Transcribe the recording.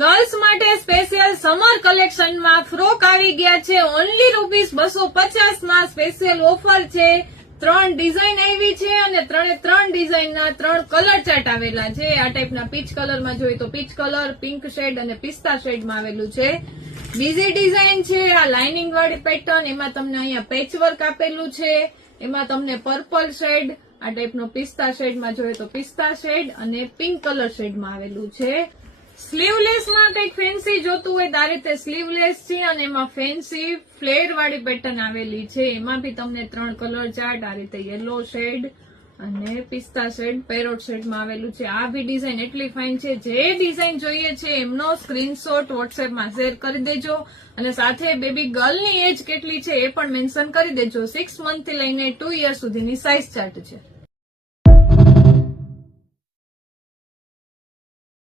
Girls માટે special summer કલેક્શનમાં frock આવી ગયા છે. ઓનલી ₹250 માં સ્પેશિયલ ઓફર છે. 3 ડિઝાઇન આવી છે અને 3 ડિઝાઇનના 3 કલર ચાર્ટ આવેલા છે. આ ટાઈપના પીચ કલરમાં જોઈએ તો પીચ કલર, પિંક શેડ અને પિસ્તા શેડમાં આવેલું છે. બીજી ડિઝાઇન છે આ લાઇનિંગ વાળી પેટર્ન. એમાં તમને અહીંયા પેચવર્ક આપેલું છે. એમાં તમને પર્પલ શેડ, આ ટાઈપનો પિસ્તા શેડમાં જોઈએ તો પિસ્તા શેડ અને પિંક કલર શેડમાં આવેલું છે. સ્લીવલેસમાં કંઈક ફેન્સી જોતું હોય તો આ રીતે સ્લીવલેસ છે અને એમાં ફેન્સી ફ્લેર વાળી પેટર્ન આવેલી છે. એમાં બી તમને 3 કલર ચાર્ટ આ રીતે યલો શેડ અને પિસ્તા શેડ, પેરોટ શેડમાં આવેલું છે. આ બી ડિઝાઇન એટલી ફાઇન છે. જે ડિઝાઇન જોઈએ છે એમનો સ્ક્રીનશોટ વોટ્સએપમાં શેર કરી દેજો અને સાથે બેબી ગર્લની એજ કેટલી છે એ પણ મેન્શન કરી દેજો. 6 મંથથી લઈને 2 યર સુધીની સાઇઝ ચાર્ટ છે.